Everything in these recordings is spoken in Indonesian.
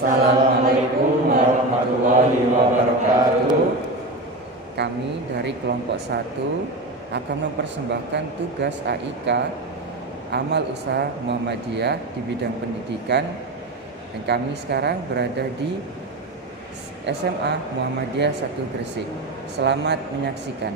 Assalamualaikum warahmatullahi wabarakatuh. Kami dari kelompok 1 akan mempersembahkan tugas AIK Amal Usaha Muhammadiyah di bidang pendidikan. Dan kami sekarang berada di SMA Muhammadiyah 1 Gresik. Selamat menyaksikan.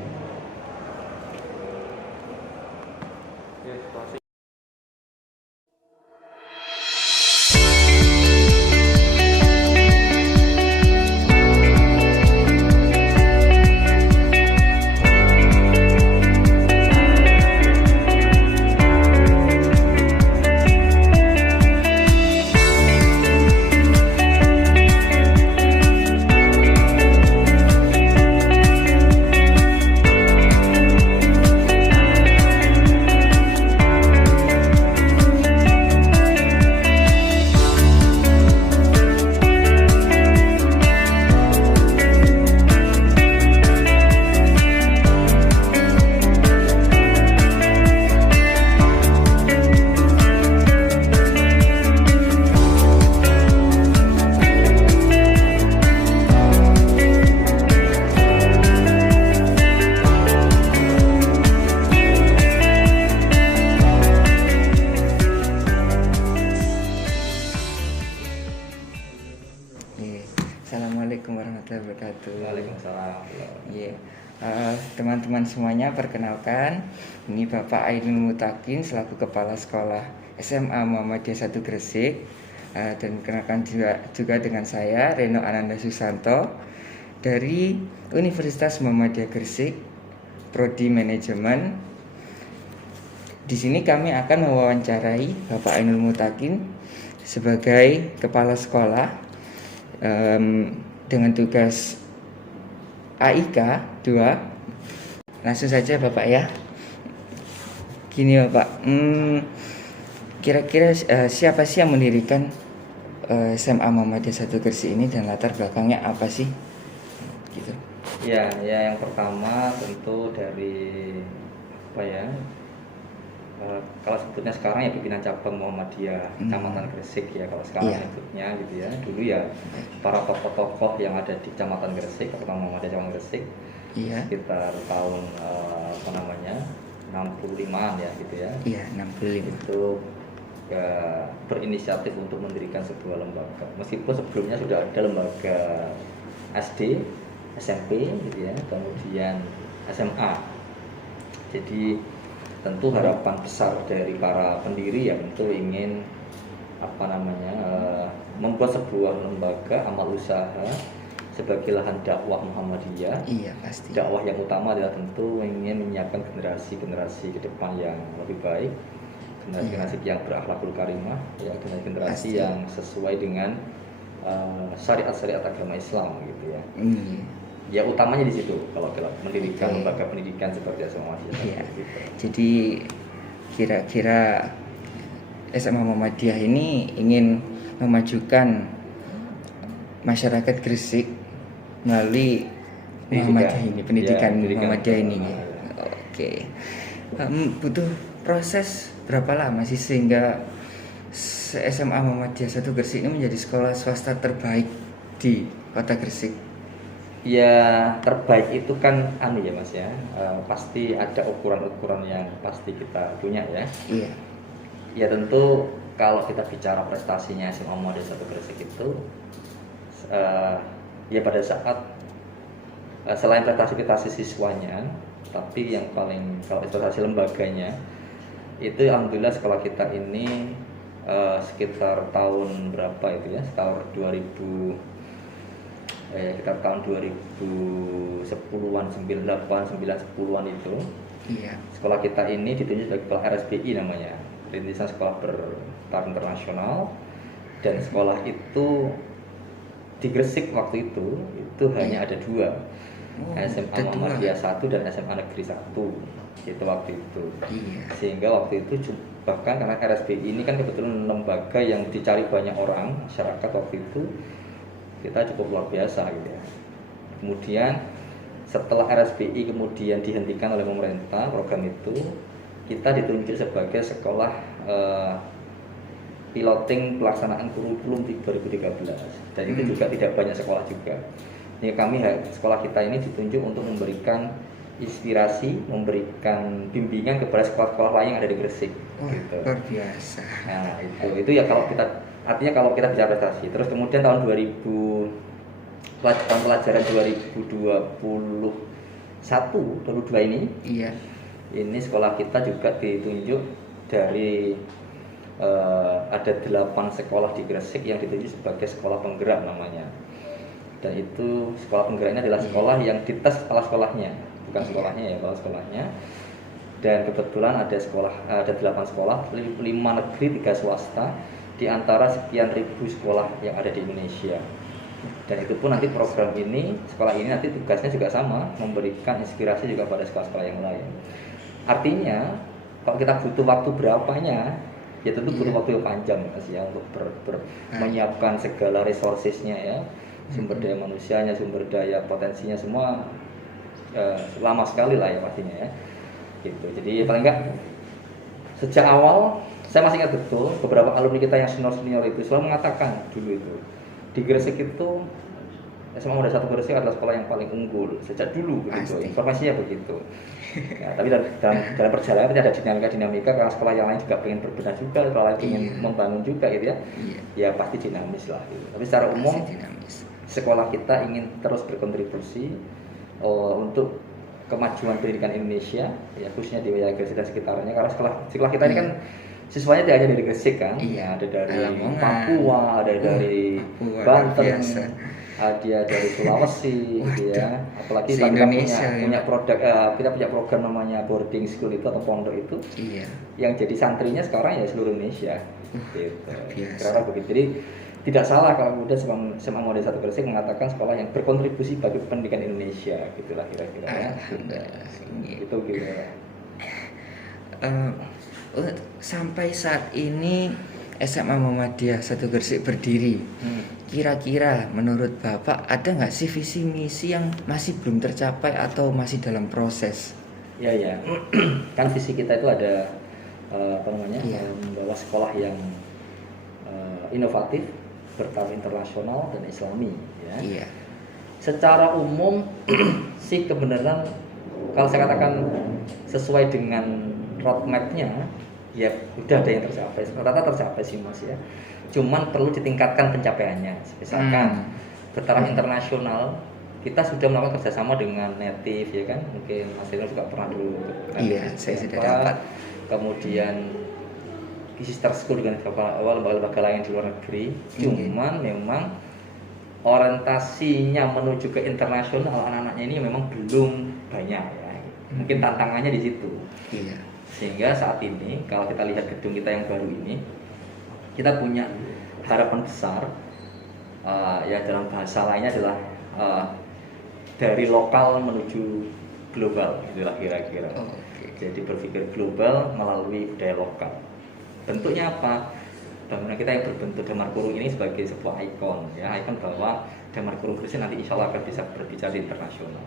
Assalamualaikum warahmatullahi wabarakatuh. Waalaikumsalam. Teman-teman semuanya, perkenalkan, ini Bapak Ainul Mutakin selaku Kepala Sekolah SMA Muhammadiyah 1 Gresik, dan perkenalkan juga dengan saya Reno Ananda Susanto dari Universitas Muhammadiyah Gresik, Prodi Manajemen. Di sini kami akan mewawancarai Bapak Ainul Mutakin sebagai Kepala Sekolah dengan tugas AIK 2. Langsung saja Bapak ya. Gini Bapak, kira-kira siapa sih yang mendirikan SMA Muhammadiyah 1 Gresik ini dan latar belakangnya apa sih? Gitu. Ya, yang pertama tentu dari kalau sebetulnya sekarang ya pimpinan cabang Muhammadiyah Kecamatan Gresik ya, kalau sekarang sebutnya gitu ya. Dulu ya para tokoh-tokoh yang ada di Kecamatan Gresik, terutama Muhammadiyah Kecamatan Gresik, sekitar tahun 65-an ya gitu ya. Iya, 65. Itu berinisiatif untuk mendirikan sebuah lembaga. Meskipun sebelumnya sudah ada lembaga SD, SMP gitu ya, kemudian SMA. Jadi tentu harapan besar dari para pendiri ya tentu ingin membuat sebuah lembaga amal usaha sebagai lahan dakwah Muhammadiyah. Iya, pasti. Dakwah yang utama adalah tentu ingin menyiapkan generasi ke depan yang lebih baik, generasi yang berakhlakul karimah, ya, generasi yang sesuai dengan syariat-syariat agama Islam gitu ya. Ya utamanya di situ kalau kita mendirikan lembaga pendidikan seperti SMA Muhammadiyah. Iya. Gitu. Jadi kira-kira SMA Muhammadiyah ini ingin memajukan masyarakat Gresik melalui Muhammadiyah ini, pendidikan Muhammadiyah ini. Oke. Butuh proses berapa lama sih sehingga SMA Muhammadiyah 1 Gresik ini menjadi sekolah swasta terbaik di Kota Gresik? Ya terbaik itu kan ya Mas ya, pasti ada ukuran-ukuran yang pasti kita punya ya. Iya. Ya tentu kalau kita bicara prestasinya SMA Muhammadiyah 1 Gresik itu ya pada saat selain prestasi siswanya, tapi yang paling kalau prestasi lembaganya itu alhamdulillah sekolah kita ini sekitar tahun berapa itu ya, sekitar 2010-an, 98, 10-an itu. Iya. Sekolah kita ini ditunjuk sebagai kepala RSBI namanya, Rintisan Sekolah Bertaraf Internasional, dan sekolah itu di Gresik waktu itu hanya ada 2, SMA Muhammadiyah 1 dan SMA Negeri 1 itu waktu itu. Sehingga waktu itu bahkan karena RSBI ini kan kebetulan lembaga yang dicari banyak orang masyarakat waktu itu, kita cukup luar biasa gitu ya. Kemudian setelah RSBI kemudian dihentikan oleh pemerintah program itu, kita ditunjuk sebagai sekolah piloting pelaksanaan kurikulum 2013 dan itu juga tidak banyak sekolah juga. Ini sekolah kita ini ditunjuk untuk memberikan inspirasi, memberikan bimbingan kepada sekolah-sekolah lain yang ada di Gresik. Gitu. Luar biasa. Nah itu ya kalau kita artinya kalau kita bicara prestasi. Terus kemudian tahun pelajaran 2021-2022 ini, Iya. ini sekolah kita juga ditunjuk dari ada 8 sekolah di Gresik yang ditunjuk sebagai sekolah penggerak namanya. Dan itu sekolah penggerak ini adalah sekolah yang dites kepala sekolahnya, bukan sekolahnya ya, kepala sekolahnya. Dan kebetulan ada 8 sekolah, 5 negeri, 3 swasta di antara sekian ribu sekolah yang ada di Indonesia. Dan itu pun nanti program ini, sekolah ini nanti tugasnya juga sama, memberikan inspirasi juga pada sekolah-sekolah yang lain. Artinya, kalau kita butuh waktu berapanya, ya tentu butuh waktu yang panjang Mas ya untuk menyiapkan segala resourcesnya ya, sumber daya manusianya, sumber daya potensinya semua lama sekali lah ya pastinya ya. Gitu. Jadi paling enggak sejak awal saya masih ingat betul beberapa alumni kita yang senior itu selalu mengatakan dulu itu di Gresik itu SMA Muda 1 Gresik adalah sekolah yang paling unggul sejak dulu begitu. Informasinya begitu. Ya, tapi dalam perjalanan ada dinamika karena sekolah yang lain juga pengen berbenah juga, sekolah lain ingin membangun juga gitu ya. Ya pasti dinamis lah gitu. Tapi secara umum sekolah kita ingin terus berkontribusi untuk kemajuan pendidikan Indonesia ya, khususnya di wilayah Gresik dan sekitarnya, karena sekolah kita ini kan siswanya tidak hanya dari Gresik kan, ada dari Papua, ada dari Banten, ada dari Sulawesi ya, apalagi kita punya produk, kita punya program namanya boarding school itu atau pondok itu yang jadi santrinya sekarang ya seluruh Indonesia gitu. Karena begitu, jadi tidak salah kalau kemudian SMA Muda 1 Gresik mengatakan sekolah yang berkontribusi bagi pendidikan Indonesia, gitulah kira-kira ya. Itu gitu. Sampai saat ini SMA Muhammadiyah 1 Gresik berdiri. Kira-kira menurut Bapak ada nggak sih visi misi yang masih belum tercapai atau masih dalam proses? Ya, kan visi kita itu ada membawa sekolah yang inovatif, bertaraf internasional dan Islami ya. Secara umum sih kebenaran kalau saya katakan sesuai dengan roadmap-nya ya udah ada yang tercapai, rata-rata tercapai sih Mas ya. Cuman perlu ditingkatkan pencapaiannya. Misalkan bertaraf internasional kita sudah melakukan kerjasama dengan Native ya kan, mungkin Mas Rino juga pernah dulu. Saya sudah dapat. Kemudian sister school dengan lembaga-lembaga lain di luar negeri. Cuman memang orientasinya menuju ke internasional anak-anaknya ini memang belum banyak ya. Mungkin tantangannya di situ. Sehingga saat ini kalau kita lihat gedung kita yang baru ini, kita punya harapan besar ya dalam bahasa lainnya adalah dari lokal menuju global, itulah kira-kira. Jadi berpikir global melalui budaya lokal. Bentuknya apa? Bangunan kita yang berbentuk damar kurung ini sebagai sebuah ikon ya, ikon bahwa damar kurung Gresik nanti insya Allah akan bisa berbicara di internasional.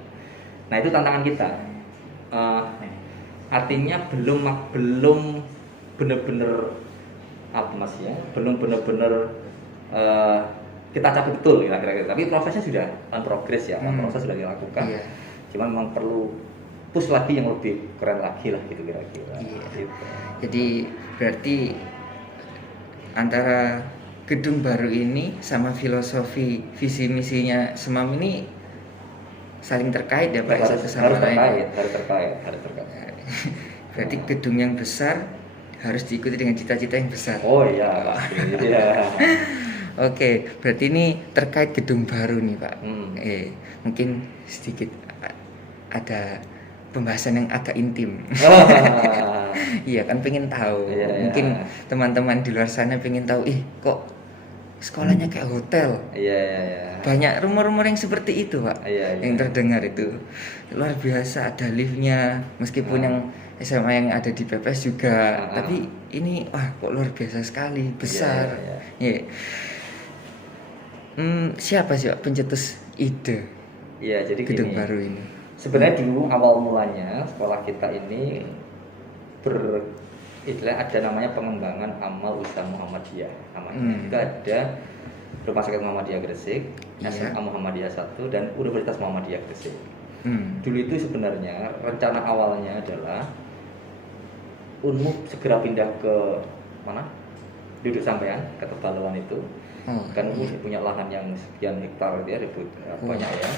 Nah itu tantangan kita. Artinya belum benar-benar apa Mas ya, belum benar-benar kita capai betul kira-kira. Tapi prosesnya sudah on progress ya, proses sudah dilakukan. Cuma memang perlu push lagi yang lebih keren lagi lah gitu kira-kira. Gitu. Jadi berarti antara gedung baru ini sama filosofi visi misinya SEMAM ini saling terkait ya Pak, satu sama lain. Harus terkait. Berarti gedung yang besar harus diikuti dengan cita-cita yang besar. Oh iya pasti. Oke, berarti ini terkait gedung baru nih Pak. Mungkin sedikit ada pembahasan yang agak intim. Iya kan, pengen tahu. Mungkin teman-teman di luar sana pengen tahu, kok sekolahnya kayak hotel. Banyak rumor-rumor yang seperti itu Pak. Yang terdengar itu luar biasa, ada liftnya, meskipun yang SMA yang ada di PPS juga. Tapi ini kok luar biasa sekali, besar. Siapa sih Pak pencetus ide jadi gedung gini, baru ini? sebenarnya dulu awal mulanya sekolah kita ini istilahnya ada namanya pengembangan amal usaha Muhammadiyah namanya. Itu ada Rumah Sakit Muhammadiyah Gresik, Iya. SMA Muhammadiyah 1 dan Universitas Muhammadiyah Gresik. Hmm. Dulu itu sebenarnya rencana awalnya adalah Unmul segera pindah ke mana? Duduk sampean ke Tebaluan itu. Oh, Kan Unmul iya. punya lahan yang sekian hektar gitu ya, banyak ya.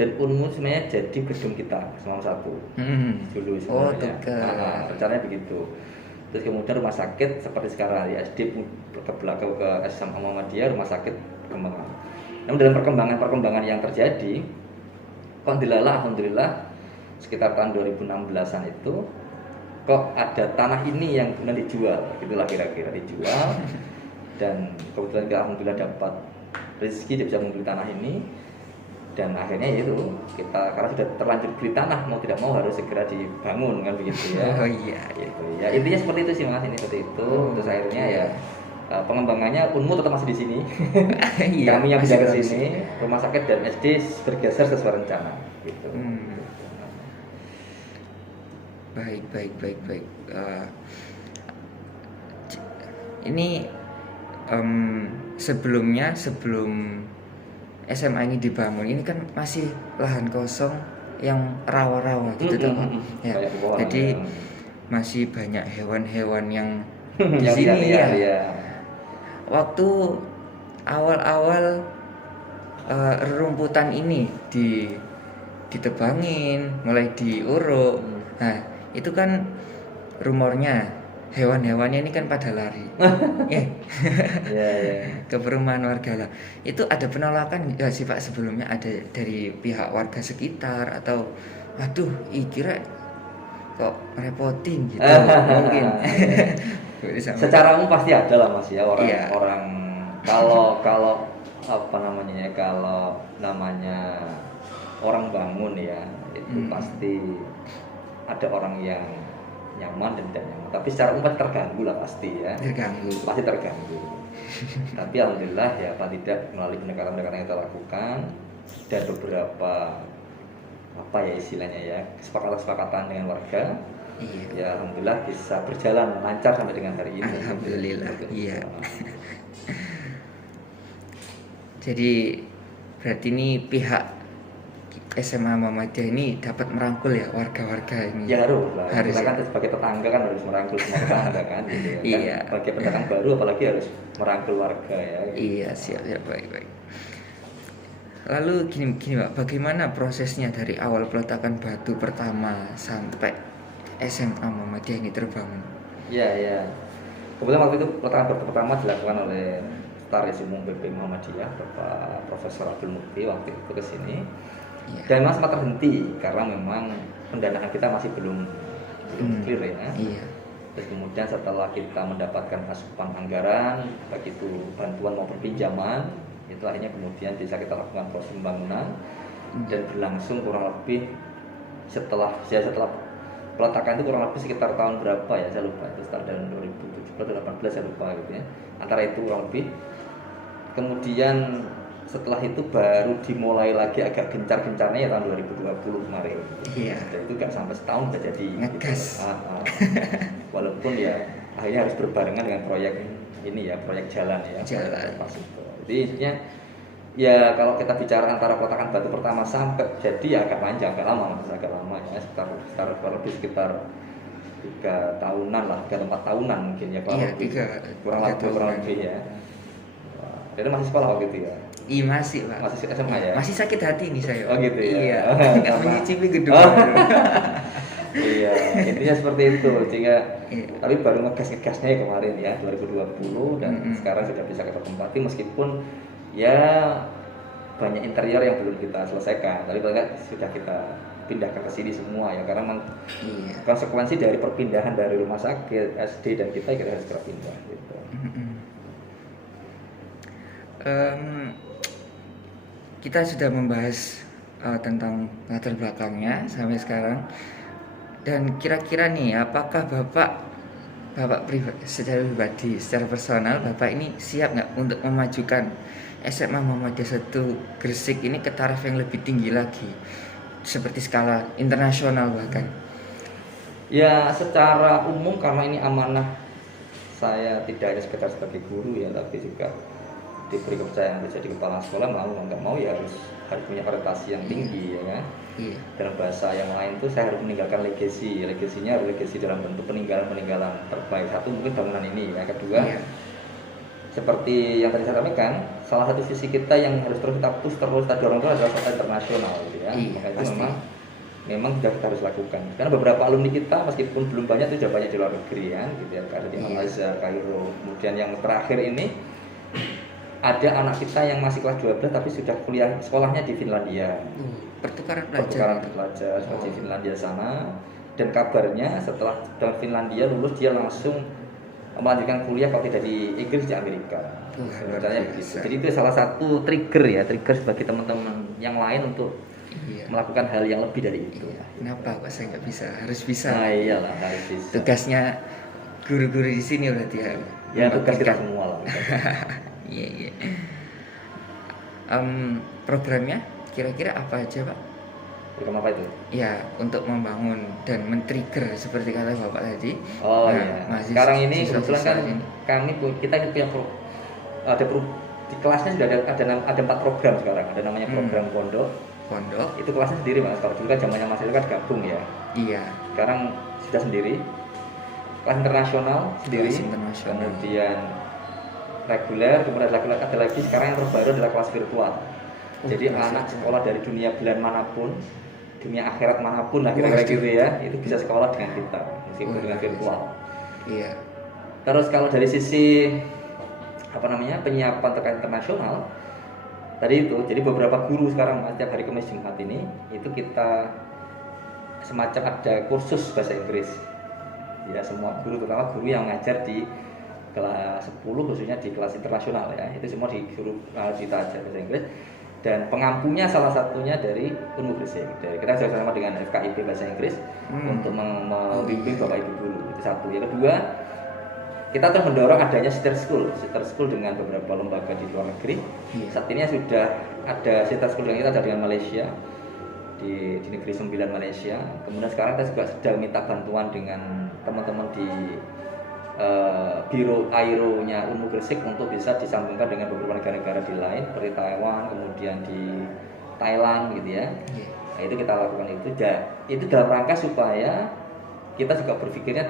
Dan Unmul sebenarnya jadi gedung kita Semam 1 dulu Oh, sebenarnya. Rencananya begitu. Terus kemudian rumah sakit seperti sekarang ya, SD ke belakang ke SMA Muhammadiyah, rumah sakit perkembangan. Namun dalam perkembangan yang terjadi, alhamdulillah sekitar tahun 2016-an itu kok ada tanah ini yang kemudian dijual, gitulah kira-kira dijual. Dan kebetulan kita alhamdulillah dapat rezeki dia bisa membeli tanah ini. Dan akhirnya itu kita karena sudah terlanjur beli tanah, mau tidak mau harus segera dibangun kan begitu ya. Oh iya. Gitu ya, intinya seperti itu sih Mas, ini seperti itu. Terus akhirnya ya pengembangannya Unmul tetap masih di sini. Iya, Kami yang masih pindah ke bagus. sini, rumah sakit dan SD bergeser sesuai rencana gitu. Baik. Ini sebelum SMA ini dibangun, ini kan masih lahan kosong yang rawa-rawa gitu toh, Pak. Ya. Banyak pohon, Jadi ya. masih banyak hewan-hewan yang di Yang sini ya. ya. Waktu awal-awal rerumputan ini ditebangin, mulai diuruk. Nah, itu kan rumornya hewan-hewannya ini kan pada lari. Ya. Ke perumahan warga lah. Itu ada penolakan nggak sih Pak sebelumnya, ada dari pihak warga sekitar atau waduh, kira kok merepotin gitu mungkin. Secara umum pasti ada lah Mas ya Iya. orang kalau apa namanya ya, kalau namanya orang bangun ya itu pasti ada orang yang nyaman dan tidak nyaman, tapi secara umum pasti terganggu lah pasti ya. Pasti terganggu. Tapi alhamdulillah ya paling tidak melalui pendekatan-pendekatan yang kita lakukan dan beberapa apa ya istilahnya ya kesepakatan dengan warga. Iya. Ya alhamdulillah bisa berjalan lancar sampai dengan hari ini. Alhamdulillah. Iya. Jadi berarti ini pihak SMA Muhammadiyah ini dapat merangkul ya warga-warga ini. Ya harus lah. Harus Kita kan ya. sebagai tetangga kan harus merangkul semua tetangga kan. Gitu ya. Iya. Kan, bagi pendatang baru apalagi harus merangkul warga ya. Gitu. Iya, siap ya, baik. Lalu gini Pak, bagaimana prosesnya dari awal peletakan batu pertama sampai SMA Muhammadiyah ini terbangun? Ya. Kebetulan waktu itu peletakan batu pertama dilakukan oleh Sekretaris Umum BP Muhammadiyah, Bapak Profesor Abdul Mukti waktu itu ke sini. Iya. Dan memang sempat terhenti karena memang pendanaan kita masih belum clear ya. Iya. Terus kemudian setelah kita mendapatkan asupan anggaran, baik itu bantuan maupun pinjaman, itu akhirnya kemudian bisa kita lakukan proses pembangunan dan berlangsung kurang lebih setelah peletakan itu kurang lebih sekitar tahun berapa ya saya lupa, itu sekitar tahun 2017 atau 2018 saya lupa gitu ya, antara itu kurang lebih. Kemudian setelah itu baru dimulai lagi agak gencar-gencarnya ya tahun 2020 kemarin gitu. Iya. Dan itu gak sampai setahun udah jadi Ngegas. Walaupun ya akhirnya harus berbarengan dengan proyek ini ya, proyek jalan ya. Jalan. Pas itu. Jadi intinya ya kalau kita bicara antara peletakan batu pertama sampai jadi ya agak panjang, agak lama ya, sekitar kurang lebih sekitar 3 tahunan lah, 3-4 tahunan mungkin ya kalau Iya, kurang lebih ya. Jadi masih sekolah waktu itu ya. Iya masih Pak. Masih SMA ya. Masih sakit hati nih saya. Oh gitu ya. Iya. Nggak Karena- menyicipi gedung. Iya, intinya seperti itu. Sehingga Iya. tapi baru ngegasnya ya kemarin ya 2020 dan sekarang sudah bisa kita tempati meskipun ya banyak interior yang belum kita selesaikan. Tapi paling nggak sudah kita pindahkan ke sini semua ya karena memang Iya. konsekuensi dari perpindahan dari rumah sakit SD dan kita harus segera pindah gitu. Kita sudah membahas tentang latar belakangnya sampai sekarang. Dan kira-kira nih, apakah Bapak secara pribadi, secara personal, Bapak ini siap nggak untuk memajukan SMA Muhammadiyah 1 Gresik ini ke taraf yang lebih tinggi lagi, seperti skala internasional bahkan? Ya secara umum karena ini amanah, saya tidak hanya sekedar sebagai guru ya, tapi juga diberi kepercayaan menjadi kepala sekolah, mau nggak mau ya harus punya orientasi yang tinggi ya kan. Iya. Dalam bahasa yang lain tuh saya harus meninggalkan legacy. Legasinya harus legacy dalam bentuk peninggalan terbaik. Satu mungkin bangunan ini, yang kedua Iya. seperti yang tadi saya sampaikan, salah satu visi kita yang harus terus kita push, terus kita dorong itu adalah sekolah internasional gitu ya. Iya, Maka itu pasti. memang sudah kita harus lakukan. Karena beberapa alumni kita meskipun belum banyak itu sudah banyak di luar negeri ya, gitu ya. Ada di Iya. Malaysia, Kairo. Kemudian yang terakhir ini ada anak kita yang masih kelas 12 tapi sudah kuliah sekolahnya di Finlandia. Pertukaran Pertukaran pelajar. pelajar di Oh. Finlandia sana, dan kabarnya setelah dari Finlandia lulus dia langsung melanjutkan kuliah kalau tidak di Inggris di Amerika. Wah, luar Sebenarnya biasa. begitu. Jadi itu salah satu trigger bagi teman-teman yang lain untuk Iya. melakukan hal yang lebih dari itu. Iya. Kenapa kok saya nggak bisa? Harus bisa. Nah iyalah harus bisa. Tugasnya guru-guru di sini berarti ya. Ya tugas kita Membuktikan. semua lah. Iya, iya. Programnya kira-kira apa aja, Pak? Program apa itu? Ya, untuk membangun dan men-trigger seperti kata Bapak tadi. Oh Nah, iya. mahasiswa- Sekarang ini kebetulan siswa-siswa kan ini. kita punya di kelasnya sudah ada 4 program sekarang. Ada namanya program pondok. Pondok. Itu kelasnya sendiri Mas. Kalau dulu kan zamannya Mas itu kan gabung ya. Iya. Sekarang sudah sendiri. Kelas internasional sendiri. Kelas internasional. Kemudian reguler, kemudian ada lagi sekarang yang terbaru adalah kelas virtual. Jadi kelas anak virtual. sekolah dari dunia belahan manapun, dunia akhirat manapun lah kira-kira Waduh. gitu ya, itu bisa sekolah dengan kita meskipun Wah, dengan virtual. Iya. Terus kalau dari sisi penyiapan terkait internasional tadi itu, jadi beberapa guru sekarang setiap hari Kamis Jumat ini itu kita semacam ada kursus bahasa Inggris ya, semua guru, terutama guru yang ngajar di kelas 10 khususnya di kelas internasional ya, itu semua disuruh kita ajar bahasa Inggris, dan pengampunya salah satunya dari Unmu Gresik. Kita sudah sama dengan FKIP bahasa Inggris untuk membimbing Bapak Ibu guru, itu satu. Yang kedua, kita terus mendorong adanya sister school dengan beberapa lembaga di luar negeri. Iya. Saat ini sudah ada sister school yang kita ada dengan Malaysia di negeri 9 Malaysia. Kemudian sekarang kita juga sedang minta bantuan dengan teman-teman di Biro Aero-nya Unmu Gresik untuk bisa disambungkan dengan beberapa negara-negara di lain seperti Taiwan, kemudian di Thailand gitu ya. Iya. Nah, itu kita lakukan itu dalam rangka supaya kita juga berpikirnya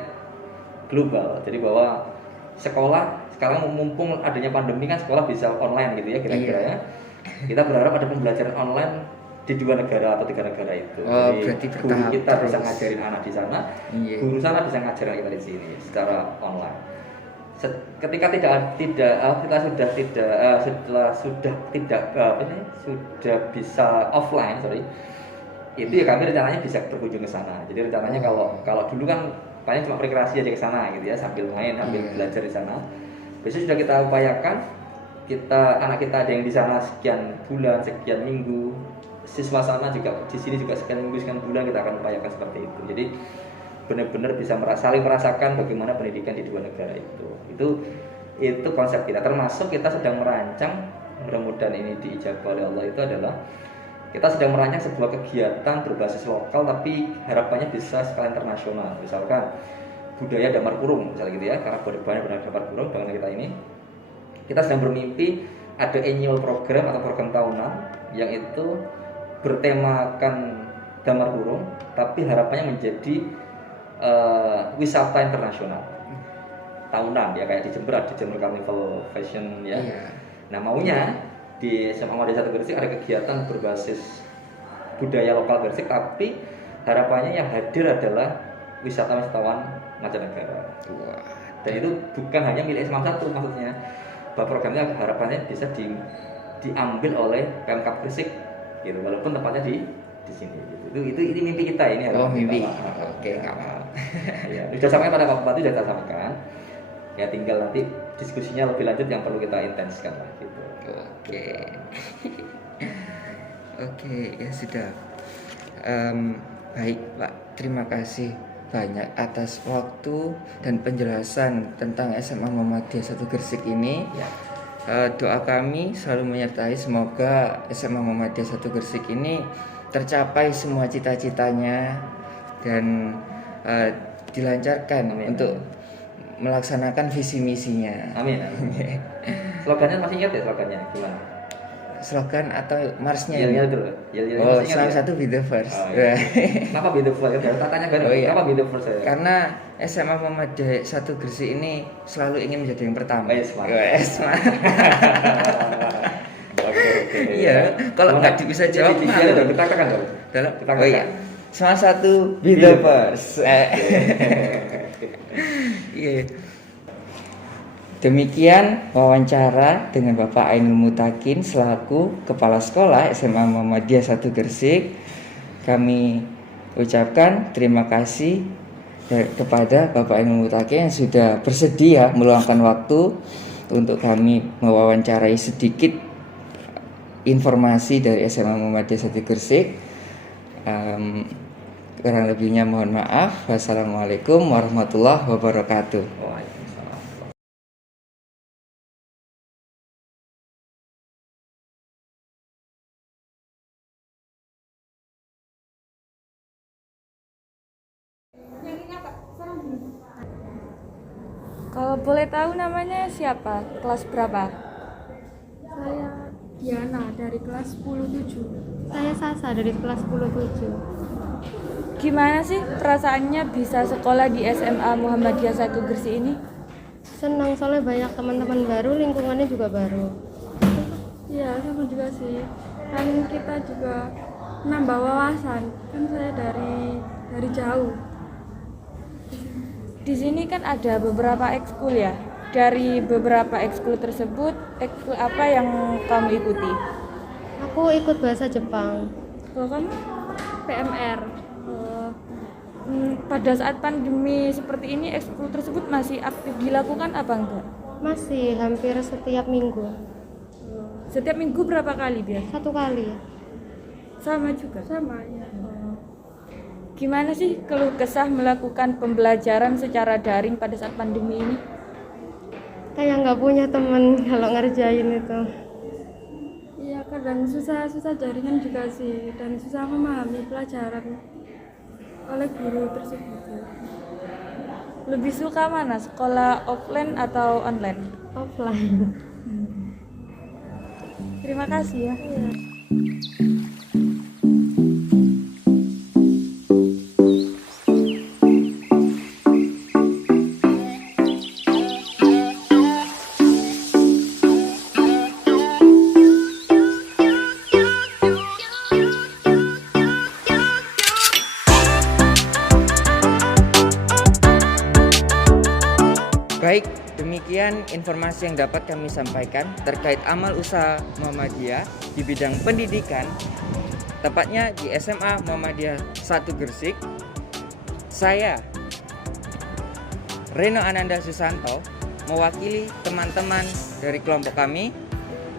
global. Jadi bahwa sekolah sekarang mumpung adanya pandemi kan sekolah bisa online gitu ya kira-kira Iya. ya. Kita berharap ada pembelajaran online di 2 negara atau 3 negara itu. Oh, Jadi berarti guru bertahap kita bisa terus. ngajarin anak di sana, Iya. guru sana bisa ngajarin kita di sini secara online. Ketika sudah bisa offline, itu ya kami rencananya bisa berkunjung ke sana. Jadi rencananya kalau dulu kan paling cuma rekreasi aja ke sana gitu ya, sambil main, sambil Iya. belajar di sana. Besok sudah kita upayakan, anak kita ada yang di sana sekian bulan, sekian minggu, siswa sana juga di sini juga sekian minggu, sekian bulan, kita akan upayakan seperti itu. Jadi benar-benar bisa saling merasakan bagaimana pendidikan di 2 negara itu. Itu konsep kita. Termasuk kita sedang merancang, mudah-mudahan ini diijabah oleh Allah, itu adalah kita sedang merancang sebuah kegiatan berbasis lokal tapi harapannya bisa skala internasional. Misalkan budaya damar kurung misalnya gitu ya, karena banyak damar kurung bangunan kita ini. Kita sedang bermimpi ada annual program atau program tahunan yang itu bertemakan damar kurung tapi harapannya menjadi wisata internasional tahunan ya, kayak di Jember ada Jember Carnival Fashion ya. Iya. Nah maunya di SMA Muhammadiyah 1 Gresik ada kegiatan berbasis budaya lokal Gresik, tapi harapannya yang hadir adalah wisatawan mancanegara. Wah. Dan itu bukan hanya milik SMA 1 maksudnya, bahwa programnya harapannya bisa diambil oleh Pemkab Gresik gitu, walaupun tempatnya di sini gitu. Ini mimpi kita ini. Mimpi. Kita. Oke, nggak apa. Ya, sudah sampaikan pada Pak Bupati, sudah kita sampaikan. Ya tinggal nanti diskusinya lebih lanjut yang perlu kita intenskan lah gitu. Oke. Oke, ya sudah. Baik, Pak. Terima kasih banyak atas waktu dan penjelasan tentang SMA Muhammadiyah 1 Gresik ini. Ya. Doa kami selalu menyertai, semoga SMA Muhammadiyah 1 Gresik ini tercapai semua cita-citanya dan dilancarkan Amin. untuk melaksanakan visi misinya. Amin. Slogannya masih ingat ya slogannya gimana? Slogan atau marsnya Yel ini? yel dulu. Yel yel. Oh, salah satu be the first. Oh, iya. Kenapa be the first? Ya, tanya kan. Oh, iya. Kenapa be the first? Karena SMA Muhammadiyah 1 Gresik ini selalu ingin menjadi yang pertama. Yes, Mas. Yes, Mas. Oke. Iya, kalau nggak bisa jawab iya dong, kita katakan dong. dalam Kita oh iya. Salah satu be Iya. the first. Iya. Demikian wawancara dengan Bapak Ainul Mutakin selaku Kepala Sekolah SMA Muhammadiyah 1 Gresik. Kami ucapkan terima kasih kepada Bapak Ainul Mutakin yang sudah bersedia meluangkan waktu untuk kami mewawancarai sedikit informasi dari SMA Muhammadiyah 1 Gresik. Kurang lebihnya mohon maaf. Wassalamualaikum warahmatullahi wabarakatuh. Waalaikumsalam. Kalau boleh tahu namanya siapa? Kelas berapa? Saya Diana dari kelas 10-7. Saya Sasa dari kelas 10-7. Gimana sih perasaannya bisa sekolah di SMA Muhammadiyah 1 Gresik ini? Senang soalnya banyak teman-teman baru, lingkungannya juga baru. Iya, sama juga sih. Kan kita juga nambah wawasan. Kan saya dari jauh. Di sini kan ada beberapa ekskul ya. Dari beberapa ekskul tersebut, ekskul apa yang kamu ikuti? Aku ikut bahasa Jepang. Kalau kamu? PMR. Pada saat pandemi seperti ini, ekskul tersebut masih aktif dilakukan apa enggak? Masih hampir setiap minggu. Setiap minggu berapa kali biasa? 1 kali. Sama juga. Sama ya. Gimana sih keluh kesah melakukan pembelajaran secara daring pada saat pandemi ini? Kayak nggak punya teman kalau ngerjain itu. Iya, kadang susah jaringan juga sih, dan susah memahami pelajaran oleh guru tersebut. Lebih suka mana? Sekolah offline atau online? Offline. Terima kasih ya. Baik, demikian informasi yang dapat kami sampaikan terkait amal usaha Muhammadiyah di bidang pendidikan, tepatnya di SMA Muhammadiyah 1 Gresik. Saya, Reno Ananda Susanto, mewakili teman-teman dari kelompok kami,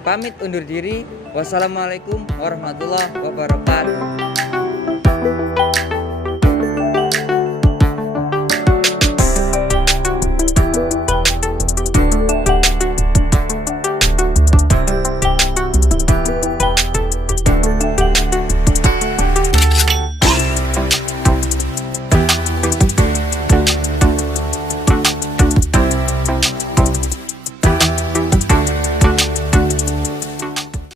pamit undur diri. Wassalamualaikum warahmatullahi wabarakatuh.